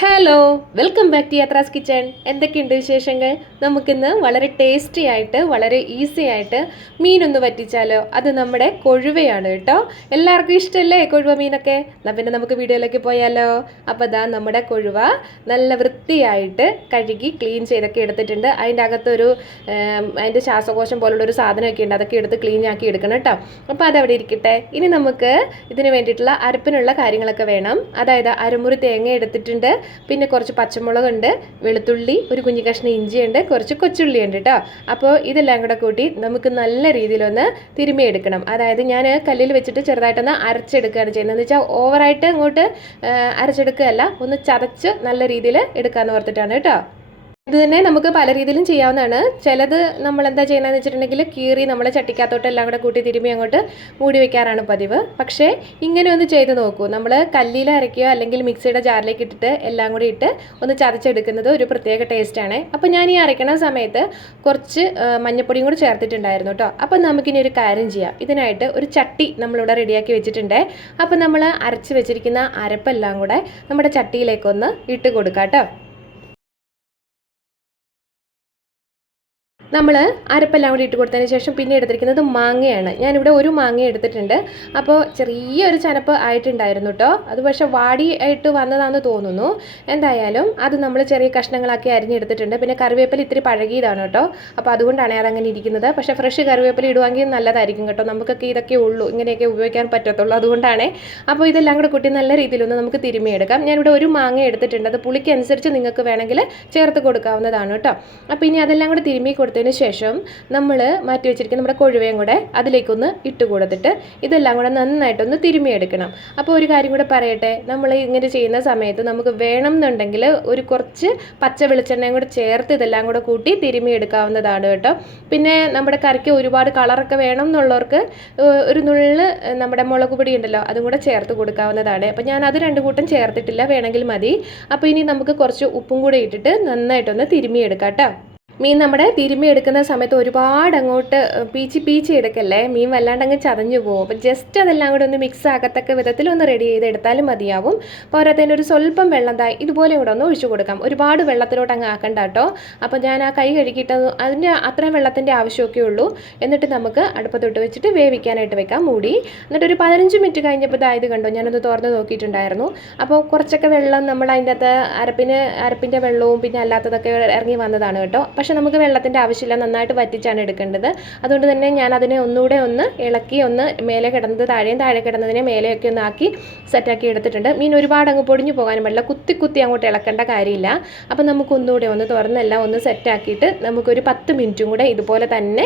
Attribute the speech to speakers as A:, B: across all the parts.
A: Hello welcome back to Yathra's kitchen എന്തൊക്കെയുണ്ട് വിശേഷങ്ങൾ? നമുക്കിന്ന് വളരെ ടേസ്റ്റി ആയിട്ട് വളരെ ഈസി ആയിട്ട് മീനൊന്ന് പറ്റിച്ചാലോ അത് നമ്മുടെ കൊഴുവയാണ് കേട്ടോ. എല്ലാവർക്കും ഇഷ്ടമല്ലേ കൊഴുവ മീനൊക്കെ? എന്നാൽ പിന്നെ നമുക്ക് വീഡിയോയിലേക്ക് പോയാലോ? അപ്പോൾ അതാ നമ്മുടെ കൊഴുവ നല്ല വൃത്തിയായിട്ട് കഴുകി ക്ലീൻ ചെയ്തൊക്കെ എടുത്തിട്ടുണ്ട്. അതിന്റെ അകത്തൊരു അതിന്റെ ശ്വാസകോശം പോലുള്ള ഒരു സാധനമൊക്കെ ഉണ്ട്. അതൊക്കെ എടുത്ത് ക്ലീൻ ആക്കി എടുക്കണം കേട്ടോ. അപ്പോൾ അതവിടെ ഇരിക്കട്ടെ. ഇനി നമുക്ക് ഇതിന് വേണ്ടിയിട്ടുള്ള അരപ്പിനുള്ള കാര്യങ്ങളൊക്കെ വേണം. അതായത് അരമുറി തേങ്ങ എടുത്തിട്ടുണ്ട്. പിന്നെ കുറച്ച് പച്ചമുളകുണ്ട് വെളുത്തുള്ളി ഒരു കുഞ്ഞു കഷ്ണം ഇഞ്ചിയുണ്ട് കുറച്ച് കൊച്ചുള്ളി ഉണ്ട് കേട്ടോ അപ്പോൾ ഇതെല്ലാം കൂടെ കൂട്ടി നമുക്ക് നല്ല രീതിയിലൊന്ന് തിരുമിയെടുക്കണം അതായത് ഞാൻ കല്ലിൽ വെച്ചിട്ട് ചെറുതായിട്ടൊന്ന് അരച്ചെടുക്കുകയാണ് ചെയ്യുന്നത് എന്ന് വെച്ചാൽ ഓവറായിട്ട് അങ്ങോട്ട് ആ, അരച്ചെടുക്കുകയല്ല ഒന്ന് ചതച്ച് നല്ല രീതിയിൽ എടുക്കാമെന്ന് ഓർത്തിട്ടാണ് കേട്ടോ ഇത് തന്നെ നമുക്ക് പല രീതിയിലും ചെയ്യാവുന്നതാണ്. ചിലത് നമ്മൾ എന്താ ചെയ്യുന്നതെന്ന് വെച്ചിട്ടുണ്ടെങ്കിൽ കീറി നമ്മളെ ചട്ടിക്കകത്തോട്ട് എല്ലാം കൂടെ കൂട്ടി തിരുമ്മി അങ്ങോട്ട് മൂടി വെക്കാറാണ് പതിവ്. പക്ഷേ ഇങ്ങനെ ഒന്ന് ചെയ്ത് നോക്കൂ. നമ്മൾ കല്ലിൽ അരയ്ക്കുകയോ അല്ലെങ്കിൽ മിക്സിയുടെ ജാറിലേക്ക് ഇട്ടിട്ട് എല്ലാം കൂടി ഇട്ട് ഒന്ന് ചതച്ചെടുക്കുന്നത് ഒരു പ്രത്യേക ടേസ്റ്റാണ് അപ്പോൾ ഞാൻ ഈ അരയ്ക്കണ സമയത്ത് കുറച്ച് മഞ്ഞപ്പൊടിയും കൂടി ചേർത്തിട്ടുണ്ടായിരുന്നു കേട്ടോ. അപ്പോൾ നമുക്കിനി ഒരു കാര്യം ചെയ്യാം. ഇതിനായിട്ട് ഒരു ചട്ടി നമ്മളിവിടെ റെഡിയാക്കി വെച്ചിട്ടുണ്ട്. അപ്പോൾ നമ്മൾ അരച്ച് വെച്ചിരിക്കുന്ന അരപ്പെല്ലാം കൂടെ നമ്മുടെ ചട്ടിയിലേക്കൊന്ന് ഇട്ട് കൊടുക്കാം കേട്ടോ. നമ്മൾ അരപ്പെല്ലാം കൂടി ഇട്ട് കൊടുത്തതിന് ശേഷം പിന്നെ എടുത്തിരിക്കുന്നത് മാങ്ങയാണ്. ഞാനിവിടെ ഒരു മാങ്ങ എടുത്തിട്ടുണ്ട്. അപ്പോൾ ചെറിയൊരു ചനപ്പ് ആയിട്ടുണ്ടായിരുന്നു കേട്ടോ അത് പക്ഷേ വാടി ആയിട്ട് വന്നതാണെന്ന് തോന്നുന്നു. എന്തായാലും അത് നമ്മൾ ചെറിയ കഷ്ണങ്ങളാക്കി അരിഞ്ഞെടുത്തിട്ടുണ്ട്. പിന്നെ കറിവേപ്പില ഇത്തിരി പഴകിയതാണ് കേട്ടോ അപ്പോൾ അതുകൊണ്ടാണ് അതങ്ങനെ ഇരിക്കുന്നത്. പക്ഷേ ഫ്രഷ് കറിവേപ്പില ഇടുവാങ്കിൽ നല്ലതായിരിക്കും കേട്ടോ നമുക്കൊക്കെ ഇതൊക്കെ ഉള്ളൂ. ഇങ്ങനെയൊക്കെ ഉപയോഗിക്കാൻ പറ്റത്തുള്ളൂ. അതുകൊണ്ടാണ്. അപ്പോൾ ഇതെല്ലാം കൂടെ കുട്ടി നല്ല രീതിയിലൊന്ന് നമുക്ക് തിരുമിയെടുക്കാം ഞാനിവിടെ ഒരു മാങ്ങ എടുത്തിട്ടുണ്ട്. അത് പുളിക്കനുസരിച്ച് നിങ്ങൾക്ക് വേണമെങ്കിൽ ചേർത്ത് കൊടുക്കാവുന്നതാണ് കേട്ടോ അപ്പോൾ ഇനി അതെല്ലാം കൂടെ തിരുമ്മി കൊടുത്തതിന് ശേഷം നമ്മൾ മാറ്റി വെച്ചിരിക്കുന്ന നമ്മുടെ കൊഴുവയും കൂടെ അതിലേക്കൊന്ന് ഇട്ട് കൊടുത്തിട്ട് ഇതെല്ലാം കൂടെ നന്നായിട്ടൊന്ന് തിരുമിയെടുക്കണം അപ്പോൾ ഒരു കാര്യം കൂടെ പറയട്ടെ നമ്മൾ ഇങ്ങനെ ചെയ്യുന്ന സമയത്ത് നമുക്ക് വേണം എന്നുണ്ടെങ്കിൽ ഒരു കുറച്ച് പച്ച വെളിച്ചെണ്ണയും കൂടെ ചേർത്ത് ഇതെല്ലാം കൂടെ കൂട്ടി തിരുമിയെടുക്കാവുന്നതാണ് കേട്ടോ. പിന്നെ നമ്മുടെ കറിക്ക് ഒരുപാട് കളറൊക്കെ വേണം എന്നുള്ളവർക്ക് ഒരു നുള്ള് നമ്മുടെ മുളക് പൊടി ഉണ്ടല്ലോ അതും കൂടെ ചേർത്ത് കൊടുക്കാവുന്നതാണ്. അപ്പോൾ ഞാൻ അത് രണ്ട് കൂട്ടം ചേർത്തിട്ടില്ല വേണമെങ്കിൽ മതി. അപ്പോൾ ഇനി നമുക്ക് കുറച്ച് ഉപ്പും കൂടെ ഇട്ടിട്ട് നന്നായിട്ടൊന്ന് തിരുമിയെടുക്കാം കേട്ടോ. മീൻ നമ്മുടെ തിരുമ്മി എടുക്കുന്ന സമയത്ത് ഒരുപാട് അങ്ങോട്ട് പീച്ചി പീച്ചി എടുക്കല്ലേ? മീൻ വല്ലാണ്ട് അങ്ങ് ചതഞ്ഞു പോകും. അപ്പം ജസ്റ്റ് അതെല്ലാം കൂടെ ഒന്ന് മിക്സ് ആകത്തക്ക വിധത്തിൽ ഒന്ന് റെഡി ചെയ്ത് എടുത്താലും മതിയാവും. പോരാത്തതിന് ഒരു സ്വല്പം വെള്ളം താ ഇതുപോലെ കൂടെ ഒന്ന് ഒഴിച്ചു കൊടുക്കാം. ഒരുപാട് വെള്ളത്തിലോട്ട് അങ്ങ് ആക്കണ്ട കേട്ടോ. അപ്പോൾ ഞാൻ ആ കൈ കഴുകിയിട്ട് അതിന്റെ അത്രയും വെള്ളത്തിന്റെ ആവശ്യമൊക്കെ ഉള്ളൂ. എന്നിട്ട് നമുക്ക് അടുപ്പത്തൊട്ട് വെച്ചിട്ട് വേവിക്കാനായിട്ട് വെക്കാം മൂടി. എന്നിട്ട് ഒരു പതിനഞ്ച് മിനിറ്റ് കഴിഞ്ഞപ്പോൾ ഇതായത് കണ്ടോ? ഞാനൊന്ന് തുറന്ന് നോക്കിയിട്ടുണ്ടായിരുന്നു. അപ്പോൾ കുറച്ചൊക്കെ വെള്ളം നമ്മൾ അതിന്റെ അകത്ത് അരപ്പിന് അരപ്പിന്റെ വെള്ളവും പിന്നെ അല്ലാത്തതൊക്കെ ഇറങ്ങി വന്നതാണ് കേട്ടോ. പക്ഷെ നമുക്ക് വെള്ളത്തിന്റെ ആവശ്യമില്ല നന്നായിട്ട് വറ്റിച്ചാണ് എടുക്കേണ്ടത്. അതുകൊണ്ട് തന്നെ ഞാൻ അതിനെ ഒന്നുകൂടെ ഒന്ന് ഇളക്കി ഒന്ന് മേലെ കിടന്നത് താഴെയും താഴെ കിടന്നതിനെ മേലെയൊക്കെ ഒന്ന് ആക്കി സെറ്റാക്കി എടുത്തിട്ടുണ്ട്. മീൻ ഒരുപാട് അങ്ങ് പൊടിഞ്ഞു പോകാനും പാടില്ല കുത്തി കുത്തി അങ്ങോട്ട് ഇളക്കേണ്ട കാര്യമില്ല. അപ്പം നമുക്ക് ഒന്നുകൂടെ ഒന്ന് തുറന്നെല്ലാം ഒന്ന് സെറ്റാക്കിയിട്ട് നമുക്കൊരു പത്ത് മിനിറ്റും കൂടെ ഇതുപോലെ തന്നെ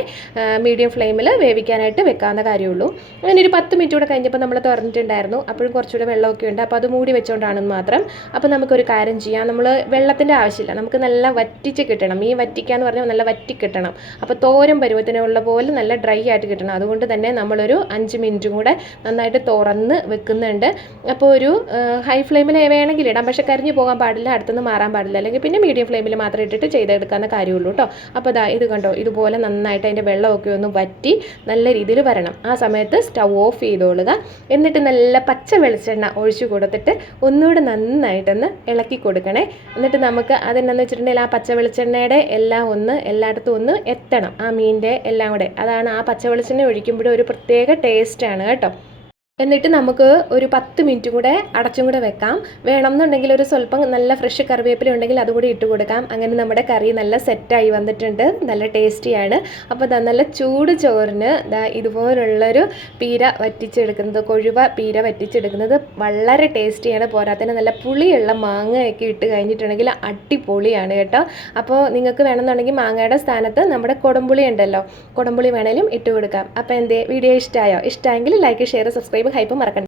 A: മീഡിയം ഫ്ലെയിമിൽ വേവിക്കാനായിട്ട് വെക്കാവുന്ന കാര്യമുള്ളൂ. അങ്ങനെ ഒരു പത്ത് മിനിറ്റ് കൂടെ കഴിഞ്ഞപ്പോൾ നമ്മൾ തുറന്നിട്ടുണ്ടായിരുന്നു. അപ്പോഴും കുറച്ചുകൂടെ വെള്ളമൊക്കെ ഉണ്ട്. അപ്പോൾ അത് മൂടി വെച്ചുകൊണ്ടാണെന്ന് മാത്രം. അപ്പോൾ നമുക്കൊരു കാര്യം ചെയ്യാം. നമ്മൾ വെള്ളത്തിന്റെ ആവശ്യമില്ല. നമുക്ക് നല്ല വറ്റിച്ച് കിട്ടണം. മീൻ വറ്റിക്കുക എന്ന് പറഞ്ഞാൽ നല്ല വറ്റി കിട്ടണം. അപ്പോൾ തോരൻ പരുവത്തിനുള്ള പോലെ നല്ല ഡ്രൈ ആയിട്ട് കിട്ടണം. അതുകൊണ്ട് തന്നെ നമ്മളൊരു അഞ്ച് മിനിറ്റും കൂടെ നന്നായിട്ട് തുറന്ന് വെക്കുന്നുണ്ട്. അപ്പോൾ ഒരു ഹൈ ഫ്ലെയിമിൽ വേണമെങ്കിൽ ഇടാം. പക്ഷേ കരിഞ്ഞു പോകാൻ പാടില്ല അടുത്തുനിന്ന് മാറാൻ പാടില്ല. അല്ലെങ്കിൽ പിന്നെ മീഡിയം ഫ്ലെയിമിൽ മാത്രം ഇട്ടിട്ട് ചെയ്തെടുക്കാവുന്ന കാര്യമുള്ളൂ കേട്ടോ. അപ്പോൾ ദാ ഇത് കണ്ടോ ഇതുപോലെ നന്നായിട്ട് അതിന്റെ വെള്ളമൊക്കെ ഒന്ന് വറ്റി നല്ല രീതിയിൽ വരണം. ആ സമയത്ത് സ്റ്റൗ ഓഫ് ചെയ്തോളുക. എന്നിട്ട് നല്ല പച്ച വെളിച്ചെണ്ണ ഒഴിച്ചു കൊടുത്തിട്ട് ഒന്നുകൂടെ നന്നായിട്ടൊന്ന് ഇളക്കി കൊടുക്കണേ. എന്നിട്ട് നമുക്ക് അതെന്നു വെച്ചിട്ടുണ്ടെങ്കിൽ ആ പച്ച വെളിച്ചെണ്ണയുടെ എല്ലാം ഒന്ന് എല്ലായിടത്തും ഒന്ന് എത്തണം. ആ മീനിന്റെ എല്ലാം കൂടെ. അതാണ് ആ പച്ച വെളിച്ചെണ്ണ ഒഴിക്കുമ്പോഴും ഒരു പ്രത്യേക ടേസ്റ്റാണ് കേട്ടോ. എന്നിട്ട് നമുക്ക് ഒരു പത്ത് മിനിറ്റ് കൂടെ അടച്ചും കൂടെ വെക്കാം. വേണമെന്നുണ്ടെങ്കിൽ ഒരു സ്വല്പം നല്ല ഫ്രഷ് കറിവേപ്പില ഉണ്ടെങ്കിൽ അതുകൂടി ഇട്ട് കൊടുക്കാം. അങ്ങനെ നമ്മുടെ കറി നല്ല സെറ്റായി വന്നിട്ടുണ്ട്. നല്ല ടേസ്റ്റിയാണ് അപ്പോൾ ദാ നല്ല ചൂട് ചോറിന് ദാ ഇതുപോലുള്ളൊരു പീര വറ്റിച്ചെടുക്കുന്നത് കൊഴുവ പീര വറ്റിച്ചെടുക്കുന്നത് വളരെ ടേസ്റ്റിയാണ് പോരാത്തതിന് നല്ല പുളിയുള്ള മാങ്ങയൊക്കെ ഇട്ട് കഴിഞ്ഞിട്ടുണ്ടെങ്കിൽ അടിപൊളിയാണ് കേട്ടോ. അപ്പോൾ നിങ്ങൾക്ക് വേണമെന്നുണ്ടെങ്കിൽ മാങ്ങയുടെ സ്ഥാനത്ത് നമ്മുടെ കൊടംപുളി ഉണ്ടല്ലോ. കൊടംപുളി വേണേലും ഇട്ട് കൊടുക്കാം. അപ്പോൾ എന്തേ? വീഡിയോ ഇഷ്ടമായോ ഇഷ്ടമായെങ്കിൽ ലൈക്ക് ഷെയർ സബ്സ്ക്രൈബ് ഹൈപ്പ് മറക്കണ്ട.